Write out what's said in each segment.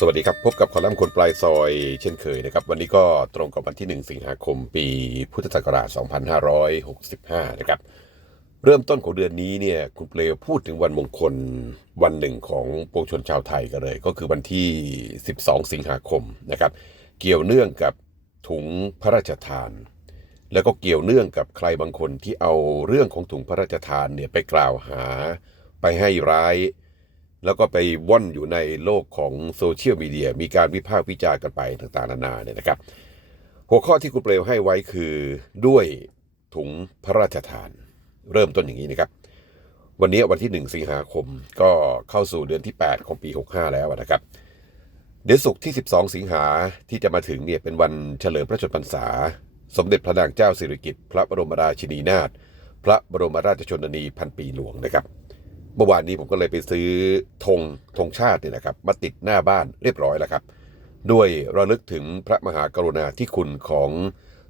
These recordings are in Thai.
สวัสดีครับ พบกับคอลัมน์คนปลายซอยเช่นเคยนะครับ วันนี้ก็ตรงกับวันที่ 1 สิงหาคมปีพุทธศักราช 2565 นะครับ เริ่มต้นของเดือนนี้เนี่ยคุณเปลวพูดถึงวันมงคลวันหนึ่งของปวงชนชาวไทยกันเลย ก็คือวันที่ 12 สิงหาคมนะครับ เกี่ยวเนื่องกับถุงพระราชทาน แล้วก็เกี่ยวเนื่องกับใครบางคนที่เอาเรื่องของถุงพระราชทานเนี่ยไปกล่าวหาไปให้ร้าย แล้วก็ไปว่อนอยู่ในโลกของโซเชียลมีเดียมีการวิพากษ์วิจารณ์กันไปต่างๆนานาเนี่ยนะครับ หัวข้อที่คุณเปลวให้ไว้คือด้วยถุงพระราชทาน เริ่มต้นอย่างนี้นะครับ วันนี้วันที่ 1 สิงหาคมก็เข้าสู่เดือนที่ 8 ของปี 65 แล้วนะครับเดือนศุกร์ที่ 12 สิงหาที่จะมาถึงเนี่ยเป็นวันเฉลิมพระชนมพรรษา สมเด็จพระนางเจ้าสิริกิติ์พระบรมราชินีนาถพระบรมราชชนนีพันปีหลวงนะครับ เมื่อวานนี้ผมก็เลยไปซื้อธงธงชาติเนี่ยนะครับ มาติดหน้าบ้านเรียบร้อยแล้วครับ ด้วยระลึกถึงพระมหากรุณาธิคุณของ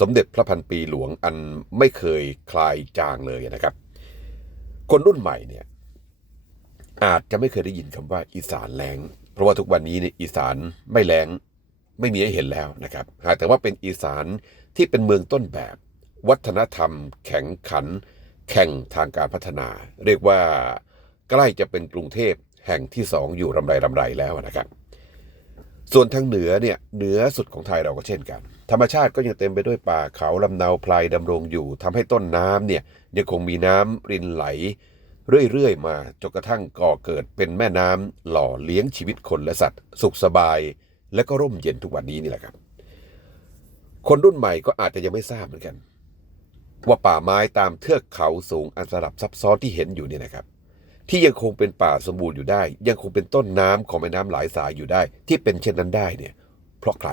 สมเด็จพระพันปีหลวงอันไม่เคยคลายจางเลยนะครับ คนรุ่นใหม่เนี่ยอาจจะไม่เคยได้ยินคำว่าอีสานแรงเพราะว่าทุกวันนี้เนี่ยอีสานไม่แรงไม่มีให้เห็นแล้วนะครับ หากแต่ว่าเป็นอีสานที่เป็นเมืองต้นแบบ วัฒนธรรม แข็งขัน แข่งทางการพัฒนา เรียกว่า ใกล้จะเป็นกรุงเทพแห่งที่สองอยู่รำไรรำไรแล้วนะครับ ส่วนทางเหนือเนี่ยเหนือสุดของไทยเราก็เช่นกัน ธรรมชาติก็ยังเต็มไปด้วยป่าเขาลำเนาไพรดำรงอยู่ทำให้ต้นน้ำเนี่ยยังคงมีน้ำรินไหล เรื่อยๆ มาจนกระทั่งก่อเกิดเป็นแม่น้ำหล่อเลี้ยงชีวิตคนและสัตว์ สุขสบาย และก็ร่มเย็นทุกวันนี้นี่แหละครับ คนรุ่นใหม่ก็อาจจะยังไม่ทราบเหมือนกัน ว่าป่าไม้ตามเทือกเขาสูงอันสลับซับซ้อนที่เห็นอยู่นี่นะครับ ที่ยังคงเป็นป่าสมบูรณ์อยู่ได้ ยังคงเป็นต้นน้ำของแม่น้ำหลายสายอยู่ได้ ที่เป็นเช่นนั้นได้เนี่ยเพราะใคร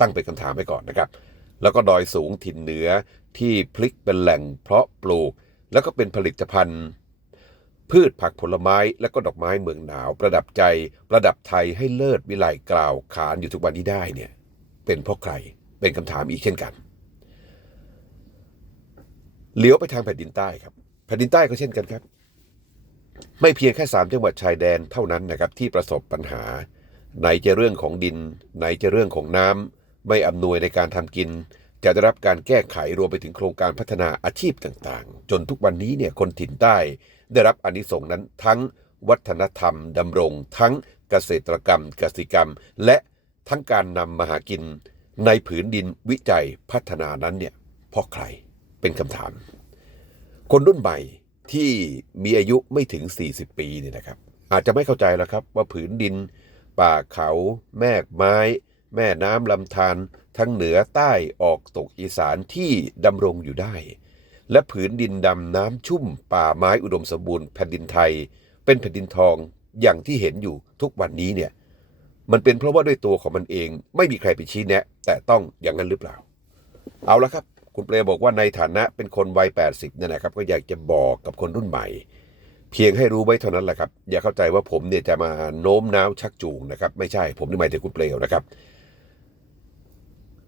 ตั้งเป็นคำถามไปก่อนนะครับ แล้วก็ดอยสูงถิ่นเหนือที่พลิกเป็นแหล่งเพาะปลูก แล้วก็เป็นผลิตภัณฑ์ พืชผักผลไม้และก็ดอกไม้เมืองหนาว ประดับใจประดับไทยให้เลิศวิไลกล่าวขานอยู่ทุกวันนี้ได้เนี่ยเป็นเพราะใครเป็นคำถามอีกเช่นกันเลี้ยวไปทางแผ่นดินใต้ครับ แผ่นดินใต้ก็เช่นกันครับ ไม่เพียงแค่สามจังหวัดชายแดนเท่านั้นนะครับที่ประสบปัญหา ไหนจะเรื่องของดิน ไหนจะเรื่องของน้ำไม่อำนวยในการทำกิน จะได้รับการแก้ไขรวมไปถึงโครงการพัฒนาอาชีพต่างๆ จนทุกวันนี้เนี่ยคนถิ่นใต้ ได้รับอานิสงส์นั้นทั้งวัฒนธรรมดำรง ทั้งเกษตรกรรมกสิกรรม และทั้งการนำมาหากิน ในผืนดินวิจัยพัฒนานั้นเนี่ยเพราะใครเป็นคำถาม คนรุ่นใหม่ ที่มีอายุไม่ถึง 40 ปีเนี่ยนะครับ อาจจะไม่เข้าใจแล้วครับว่าผืนดิน ป่าเขา แมกไม้ แม่น้ำลำธารทั้งเหนือใต้ออกตกอีสานที่ดำรงอยู่ได้ และผืนดินดำน้ำชุ่ม ป่าไม้อุดมสมบูรณ์แผ่นดินไทย เป็นแผ่นดินทองอย่างที่เห็นอยู่ทุกวันนี้เนี่ยมันเป็นเพราะว่าด้วยตัวของมันเองไม่มีใครไปชี้แนะ แต่ต้องอย่างนั้นหรือเปล่า เอาละครับ คุณเปรบอกว่าในฐานะเป็นคนวัย 80เนี่ยนะครับ ก็อยากจะบอกกับคนรุ่นใหม่ เพียงให้รู้ไว้เท่านั้นแหละครับ อย่าเข้าใจว่าผมเนี่ยจะมาโน้มน้าวชักจูงนะครับ ไม่ใช่ผมนี่หมายถึงคุณเปลวนะครับ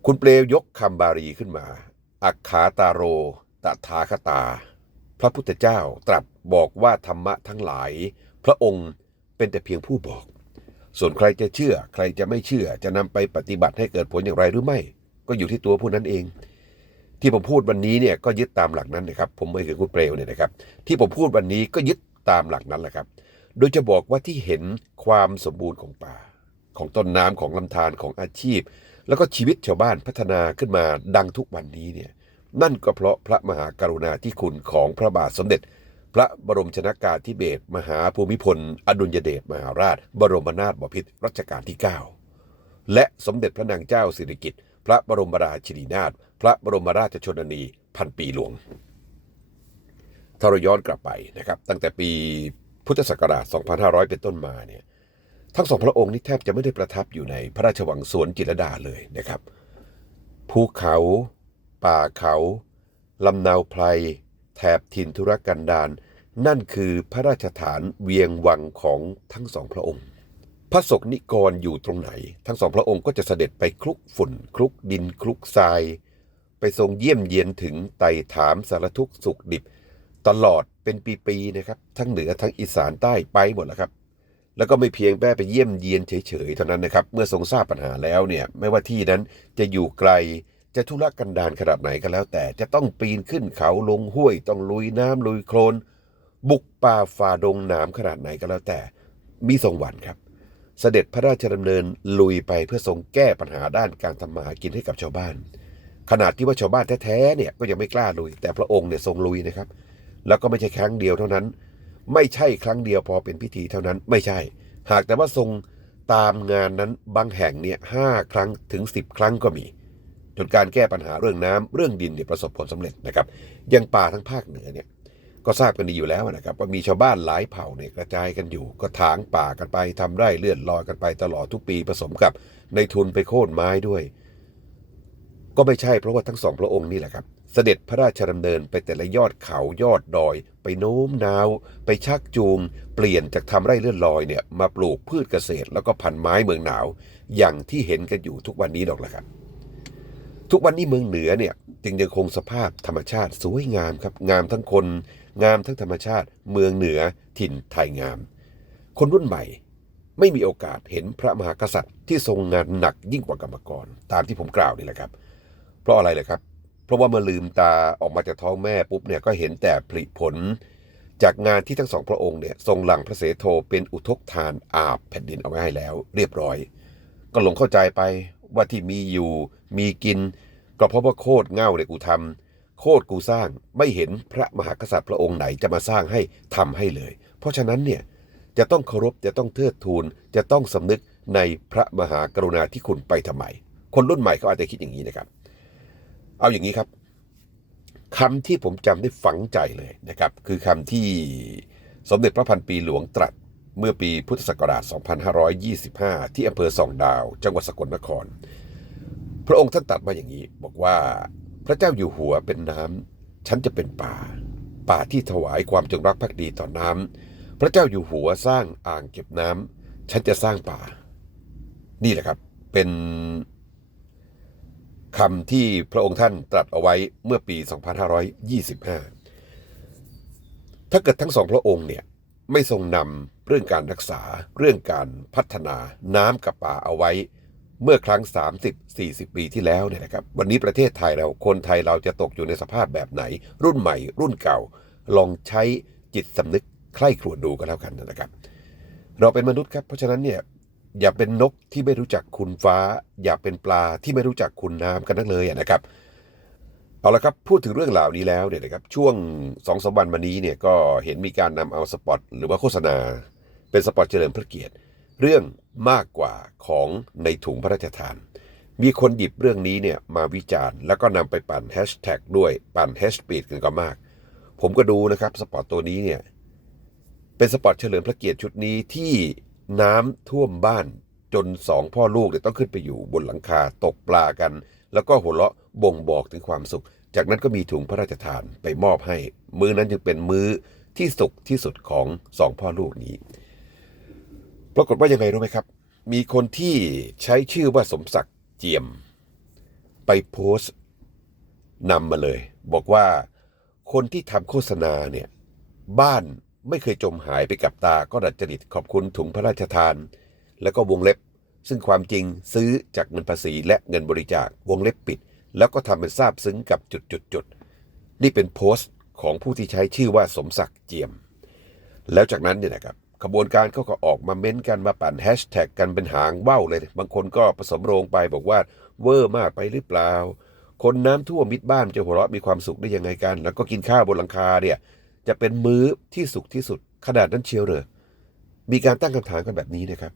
คุณเปลวยกคำบาลีขึ้นมา อักขาตาโรตถาคตา พระพุทธเจ้าตรัสบอกว่าธรรมะทั้งหลาย พระองค์เป็นแต่เพียงผู้บอก ส่วนใครจะเชื่อ ใครจะไม่เชื่อจะนำไปปฏิบัติให้เกิดผลอย่างไรหรือไม่ ก็อยู่ที่ตัวผู้นั้นเอง ที่ผมพูดวันนี้เนี่ยก็ยึดตามหลักนั้นนะครับ ผมไม่คือคุณเปลวเนี่ยนะครับ ที่ผมพูดวันนี้ก็ยึดตามหลักนั้นแหละครับ โดยจะบอกว่าที่เห็นความสมบูรณ์ของป่า ของต้นน้ำของลำธารของอาชีพ แล้วก็ชีวิตชาวบ้านพัฒนาขึ้นมาดังทุกวันนี้เนี่ยนั่นก็เพราะพระมหากรุณาธิคุณของพระบาทสมเด็จ พระบรมชนากาธิเบศรมหาภูมิพล อดุลยเดชมหาราช บรมนาถบพิตรรัชกาลที่ 9 และสมเด็จพระนางเจ้าสิริกิติ์ พระบรมราชินีนาถพระบรมราชชนนีพันปีหลวง ถ้าเราย้อนกลับไปนะครับ ตั้งแต่ปีพุทธศักราช 2500 เป็นต้นมาเนี่ยทั้งสองพระองค์นี่แทบจะไม่ได้ประทับอยู่ในพระราชวังสวนจิตรดาเลยนะครับ ภูเขา ป่าเขาลำนาวไพรแถบถิ่นธุรกันดารนั่นคือพระราชฐานเวียงวังของทั้งสองพระองค์ พระศกนิกรอยู่ตรงไหน ทั้งสองพระองค์ก็จะเสด็จไปคลุกฝุ่น คลุกดินคลุกทราย ไปทรงเยี่ยมเยียนถึงไต่ถามสารทุกข์สุขดิบ ตลอดเป็นปีๆนะครับ ทั้งเหนือทั้งอีสานใต้ไปหมดแล้วครับ แล้วก็ไม่เพียงแค่ไปเยี่ยมเยียนเฉยๆเท่านั้นนะครับ เมื่อทรงทราบปัญหาแล้วเนี่ยไม่ว่าที่นั้นจะอยู่ไกลจะทุรกันดารขนาดไหนก็แล้วแต่จะต้องปีนขึ้นเขาลงห้วย ต้องลุยน้ำลุยโคลน บุกป่าฝ่าดงหนามขนาดไหนก็แล้วแต่ มีทรงหวันครับ เสด็จพระราชดำเนินลุยไปเพื่อทรงแก้ปัญหาด้านการทำมาหากินให้กับชาวบ้าน ขนาดที่ว่าชาวบ้านแท้ๆเนี่ยก็ยังไม่กล้าลุย แต่พระองค์เนี่ยทรงลุยนะครับ แล้วก็ไม่ใช่ครั้งเดียวเท่านั้น ไม่ใช่ครั้งเดียวพอเป็นพิธีเท่านั้นไม่ใช่ หากแต่ว่าทรงตามงานนั้นบางแห่งเนี่ยห้าครั้งถึงสิบครั้งก็มีจนการแก้ปัญหาเรื่องน้ำเรื่องดินเนี่ยประสบผลสำเร็จนะครับยังป่าทั้งภาคเหนือเนี่ย ก็ทราบกันดีอยู่แล้วนะครับว่ามีชาวบ้านหลายเผ่าเนี่ยกระจายกันอยู่ ก็ถางป่ากันไปทำไร่เลื่อนลอยกันไปตลอดทุกปีผสมกับในทุนไปโค่นไม้ด้วย ก็ไม่ใช่เพราะว่าทั้งสองพระองค์นี่แหละครับ เสด็จพระราชดำเนินไปแต่ละยอดเขายอดดอย ไปโน้มน้าว ไปชักจูง เปลี่ยนจากทำไร่เลื่อนลอยเนี่ยมาปลูกพืชเกษตร แล้วก็พันไม้เมืองหนาว อย่างที่เห็นกันอยู่ทุกวันนี้ดอกละครับทุกวันนี้เมืองเหนือเนี่ยจึงยังคงสภาพธรรมชาติสวยงามครับงามทั้งคน งามทั้งธรรมชาติ เมืองเหนือถิ่นไทยงาม คนรุ่นใหม่ไม่มีโอกาสเห็นพระมหากษัตริย์ที่ทรงงานหนักยิ่งกว่ากรรมกร ตามที่ผมกล่าวนี่แหละครับ เพราะอะไรเลยครับ เพราะว่าเมื่อลืมตาออกมาจากท้องแม่ปุ๊บเนี่ยก็เห็นแต่ผลิผล จากงานที่ทั้งสองพระองค์เนี่ยทรงหลังพระเสโทเป็นอุทกทานอาบแผ่นดินเอาไว้ให้แล้ว เรียบร้อย ก็หลงเข้าใจไปว่าที่มีอยู่มีกิน ก็เพราะว่าโคตรเง่าเลยกูทำ โคตรกูสร้างไม่เห็นพระมหากษัตริย์พระองค์ไหนจะมาสร้างให้ทำให้เลย เพราะฉะนั้นเนี่ยจะต้องเคารพจะต้องเทิดทูนจะต้องสำนึกในพระมหากรุณาธิคุณไปทำไม คนรุ่นใหม่เขาอาจจะคิดอย่างนี้นะครับ เอาอย่างนี้ครับคำที่ผมจำได้ฝังใจเลยนะครับ คือคำที่สมเด็จพระพันปีหลวงตรัสเมื่อปีพุทธศักราช 2525 ที่อำเภอสองดาว จังหวัดสกลนคร พระองค์ท่านตรัสมาอย่างนี้ บอกว่า พระเจ้าอยู่หัวเป็นน้ำฉันจะเป็นป่า ป่าที่ถวายความจงรักภักดีต่อน้ำพระเจ้าอยู่หัวสร้างอ่างเก็บน้ำฉันจะสร้างป่า นี่แหละครับเป็นคำที่พระองค์ท่านตรัสเอาไว้เมื่อปี 2525 ถ้าเกิดทั้งสองพระองค์เนี่ยไม่ทรงนำเรื่องการรักษาเรื่องการพัฒนาน้ำกับป่าเอาไว้ เมื่อครั้ง 30-40 ปีที่แล้วเนี่ยนะครับ วันนี้ประเทศไทยเราคนไทยเราจะตกอยู่ในสภาพแบบไหน รุ่นใหม่ รุ่นเก่า ลองใช้จิตสำนึกใคร่ครวญดูกันแล้วกันนะครับ เราเป็นมนุษย์ครับ เพราะฉะนั้นเนี่ยอย่าเป็นนกที่ไม่รู้จักคุณฟ้า อย่าเป็นปลาที่ไม่รู้จักคุณน้ำกันนักเลยนะครับเอาละครับพูดถึงเรื่องเหล่านี้แล้วเนี่ยนะครับช่วงสองสามวันมานี้เนี่ยก็เห็นมีการนำเอาสปอตหรือว่าโฆษณา เป็นสปอตเฉลิมพระเกียรติ เรื่อง มากกว่าของในถุงพระราชทาน มีคนหยิบเรื่องนี้เนี่ยมาวิจารณ์ แล้วก็นำไปปั่นแฮชแท็กด้วยปั่นแฮชปีดกันก็มาก ผมก็ดูนะครับสปอตตัวนี้เนี่ย เป็นสปอตเฉลิมพระเกียรติชุดนี้ที่น้ำท่วมบ้านจนสองพ่อลูกเนี่ยต้องขึ้นไปอยู่บนหลังคาตกปลากัน แล้วก็หัวเราะบ่งบอกถึงความสุข จากนั้นก็มีถุงพระราชทานไปมอบให้ มื้อนั้นจึงเป็นมื้อที่สุขที่สุดของสองพ่อลูกนี้ ปรากฏว่ายังไงรู้ไหมครับ มีคนที่ใช้ชื่อว่าสมศักดิ์เจียม ไปโพสต์นำมาเลย บอกว่าคนที่ทำโฆษณาเนี่ย บ้านไม่เคยจมหายไปกับตาก็ดัดจริตขอบคุณถุงพระราชทาน แล้วก็วงเล็บ ซึ่งความจริงซื้อจากเงินภาษีและเงินบริจาควงเล็บปิด แล้วก็ทำเป็นทราบซึ้งกับจุดจุดจุดๆนี่เป็นโพสต์ของผู้ที่ใช้ชื่อว่าสมศักดิ์เจียม แล้วจากนั้นเนี่ยนะครับ ขบวนการเขาก็ออกมาเม้นกันมาปั่นแฮชแท็กกันเป็นหางว่าวเลย บางคนก็ผสมโรงไปบอกว่าเวอร์มากไปหรือเปล่า คนน้ำท่วมมิดบ้านจะหัวเราะมีความสุขได้ยังไงกัน แล้วก็กินข้าวบนหลังคาเนี่ยจะเป็นมื้อที่สุขที่สุดขนาดนั้นเชียวเหรอมีการตั้งคำถามกันแบบนี้นะครับ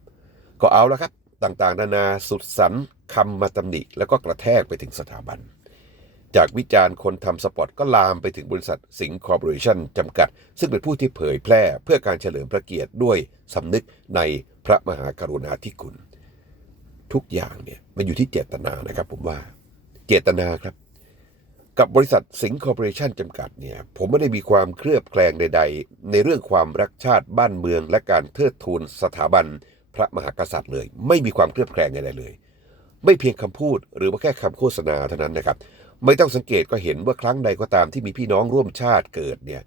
ก็เอาละครับ ต่างๆ นานาสุดสันคำมาตำหนิแล้วก็กระแทกไปถึงสถาบัน จากวิจารณ์คนทำสปอตก็ลามไปถึงบริษัทสิงห์คอร์ปอเรชั่นจำกัด ซึ่งเป็นผู้ที่เผยแพร่เพื่อการเฉลิมพระเกียรติด้วยสำนึกในพระมหากรุณาธิคุณ ทุกอย่างเนี่ยมันอยู่ที่เจตนานะครับผมว่าเจตนาครับ กับบริษัทสิงห์คอร์ปอเรชั่นจำกัดเนี่ยผมไม่ได้มีความเคลือบแคลงใด ๆ ในเรื่องความรักชาติบ้านเมือง และการเทิดทูนสถาบันพระมหากษัตริย์เลย ไม่มีความเคลือบแคลงใดๆเลย ไม่เพียงคำพูดหรือว่าแค่คำโฆษณาเท่านั้นนะครับ ไม่ต้องสังเกตก็เห็นว่าครั้งใดก็ตามที่มีพี่น้องร่วมชาติเกิดเนี่ย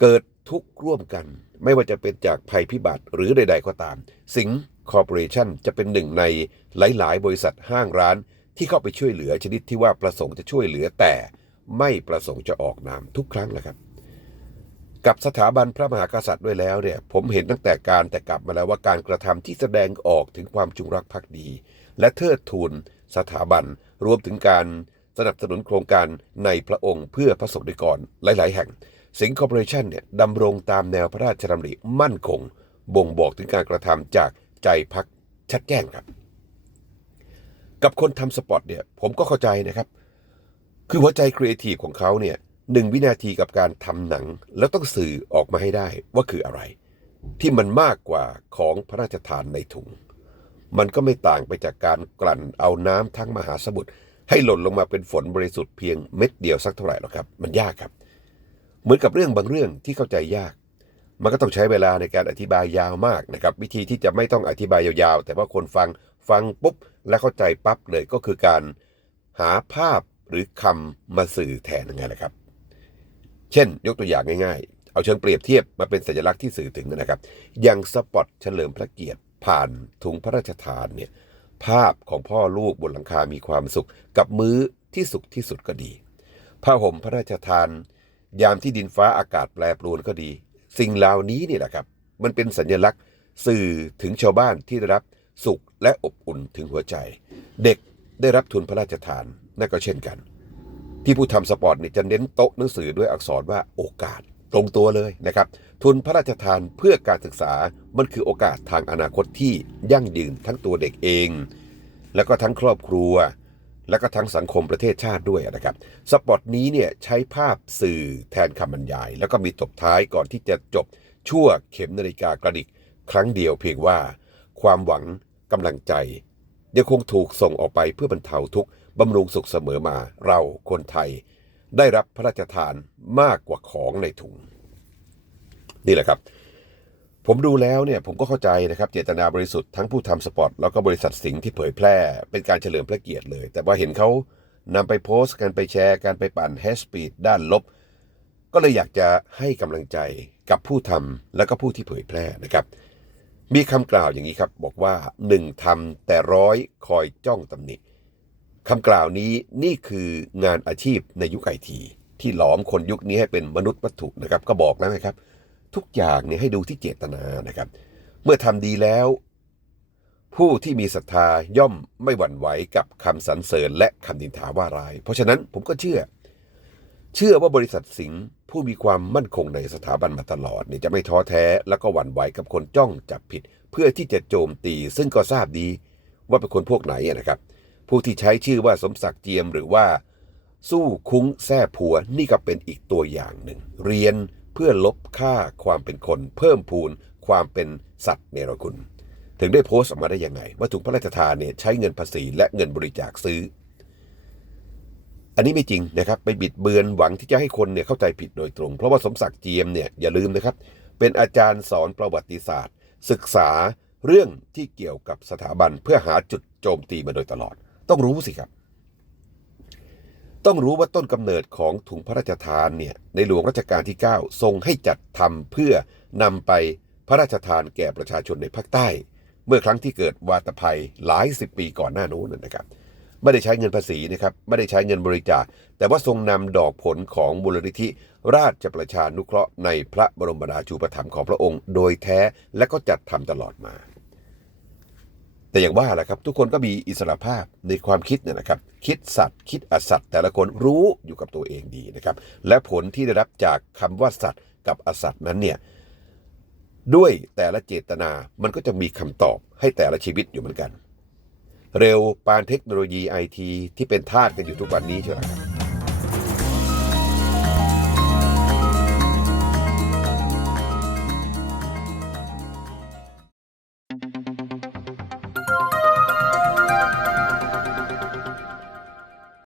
เกิดทุกข์ร่วมกัน ไม่ว่าจะเป็นจากภัยพิบัติหรือใด ๆ ก็ตาม สิงห์คอร์ปอเรชั่นจะเป็นหนึ่งในหลาย ๆ บริษัทห้างร้าน ที่เข้าไปช่วยเหลือชนิดที่ว่าประสงค์จะช่วยเหลือแต่ไม่ประสงค์จะออกนามทุกครั้งแหละครับ กับสถาบันพระมหากษัตริย์ด้วยแล้วเนี่ยผมเห็นตั้งแต่การแต่กลับมาแล้วว่าการกระทำที่แสดงออกถึงความจงรักภักดี และเทิดทูนสถาบันรวมถึงการ สนับสนุนโครงการในพระองค์เพื่อพระสงฆ์นิกรหลาย ๆ แห่ง สิงห์คอร์ปอเรชันเนี่ยดำรงตามแนวพระราชดำริมั่นคง บ่งบอกถึงการกระทำจากใจพักชัดแจ้งครับ กับคนทำสปอตเนี่ยผมก็เข้าใจนะครับ คือหัวใจครีเอทีฟของเขาเนี่ยหนึ่งวินาทีกับการทำหนัง แล้วต้องสื่อออกมาให้ได้ว่าคืออะไร ที่มันมากกว่าของพระราชทานในถุง มันก็ไม่ต่างไปจากการกลั่นเอาน้ำทั้งมหาสมุทร ให้หล่นลงมาเป็นฝนบริสุทธิ์เพียงเม็ดเดียวสักเท่าไหร่หรอกครับ มันยากครับ เหมือนกับเรื่องบางเรื่องที่เข้าใจยาก มันก็ต้องใช้เวลาในการอธิบายยาวมากนะครับ วิธีที่จะไม่ต้องอธิบายยาวๆ แต่ว่าคนฟังฟังปุ๊บและเข้าใจปั๊บเลยก็คือการหาภาพหรือคำมาสื่อแทนยังไงล่ะครับ เช่น ยกตัวอย่างง่ายๆ เอาเชิงเปรียบเทียบมาเป็นสัญลักษณ์ที่สื่อถึงนะครับ อย่างสปอตเฉลิมพระเกียรติผ่านถุงพระราชทานเนี่ย ภาพของพ่อลูกบนหลังคามีความสุข กับมื้อที่สุขที่สุดก็ดีผ้าห่มพระราชทาน ยามที่ดินฟ้าอากาศแปรปรวนก็ดี สิ่งเหล่านี้นี่แหละครับ มันเป็นสัญลักษณ์สื่อถึงชาวบ้านที่ได้รับสุขและอบอุ่นถึงหัวใจ เด็กได้รับทุนพระราชทานนั่นก็เช่นกัน ที่ผู้ทำสปอร์ตเนี่ยจะเน้นโต๊ะหนังสือด้วยอักษรว่าโอกาส ตรงตัวเลยนะครับ ทุนพระราชทานเพื่อการศึกษามันคือโอกาสทางอนาคตที่ยั่งยืนทั้งตัวเด็กเอง แล้วก็ทั้งครอบครัว แล้วก็ทั้งสังคมประเทศชาติด้วยนะครับ สปอตนี้เนี่ยใช้ภาพสื่อแทนคำบรรยาย แล้วก็มีตบท้ายก่อนที่จะจบชั่วเข็มนาฬิกากระดิก ครั้งเดียวเพียงว่า ความหวังกำลังใจยังคงถูกส่งออกไปเพื่อบรรเทาทุกข์บำรุงสุขเสมอมาเราคนไทย ได้รับพระราชทานมากกว่าของในถุง นี่แหละครับ ผมดูแล้วเนี่ยผมก็เข้าใจนะครับ เจตนาบริสุทธิ์ทั้งผู้ทำสปอตแล้วก็บริษัทสิงห์ที่เผยแพร่เป็นการเฉลิมพระเกียรติเลย แต่ว่าเห็นเขานำไปโพสต์กันไปแชร์กันไปปั่นแฮชปีดด้านลบ ก็เลยอยากจะให้กำลังใจกับผู้ทำและก็ผู้ที่เผยแพร่นะครับ มีคำกล่าวอย่างนี้ครับ บอกว่าหนึ่งทำแต่ร้อยคอยจ้องตำหนิ คำกล่าวนี้นี่คืองานอาชีพในยุคไอที ที่หลอมคนยุคนี้ให้เป็นมนุษย์วัตถุนะครับ ก็บอกแล้วนะครับ ทุกอย่างเนี่ยให้ดูที่เจตนานะครับ เมื่อทำดีแล้ว ผู้ที่มีศรัทธาย่อมไม่หวั่นไหวกับคำสรรเสริญและคำดินทาว่าร้าย เพราะฉะนั้นผมก็เชื่อ เชื่อว่าบริษัทสิงห์ผู้มีความมั่นคงในสถาบันมาตลอดเนี่ยจะไม่ท้อแท้ แล้วก็หวั่นไหวกับคนจ้องจับผิด เพื่อที่จะโจมตี ซึ่งก็ทราบดีว่าเป็นคนพวกไหนนะครับ ผู้ที่ใช้ชื่อว่าสมศักดิ์เจียมหรือว่า สู้คุ้งแท้ผัวนี่ก็เป็นอีกตัวอย่างหนึ่ง เรียนเพื่อลบค่าความเป็นคน เพิ่มพูนความเป็นสัตว์เนรคุณ ถึงได้โพสต์ออกมาได้ยังไง ว่าถุงพระราชทานเนี่ยใช้เงินภาษีและเงินบริจาคซื้อ อันนี้ไม่จริงนะครับไปบิดเบือนหวังที่จะให้คนเนี่ยเข้าใจผิดโดยตรง เพราะว่าสมศักดิ์เจียมเนี่ยอย่าลืมนะครับ เป็นอาจารย์สอนประวัติศาสตร์ ศึกษาเรื่องที่เกี่ยวกับสถาบันเพื่อหาจุดโจมตีมาโดยตลอด ต้องรู้สิครับ ต้องรู้ว่าต้นกำเนิดของถุงพระราชทานเนี่ยในหลวงรัชกาลที่ 9 ทรงให้จัดทำเพื่อนำไปพระราชทานแก่ประชาชนในภาคใต้ เมื่อครั้งที่เกิดวาตภัยหลายสิบปีก่อนหน้านู้นนะครับไม่ได้ใช้เงินภาษีนะครับไม่ได้ใช้เงินบริจาค แต่ว่าทรงนำดอกผลของมูลนิธิ ราชประชานุเคราะห์ในพระบรมราชูปถัมภ์ของพระองค์ โดยแท้และก็จัดทำตลอดมา แต่อย่างว่าแหละครับทุกคนก็มีอิสระภาพในความคิดเนี่ยนะครับ คิดสัตว์ คิดอสัตว์ แต่ละคนรู้อยู่กับตัวเองดีนะครับ และผลที่ได้รับจากคำว่าสัตว์กับอสัตว์นั้นเนี่ยด้วยแต่ละเจตนามันก็จะมีคำตอบให้แต่ละชีวิตอยู่เหมือนกัน เร็วปานเทคโนโลยีไอทีที่เป็นทาสกันอยู่ทุกวันนี้ใช่ไหมครับ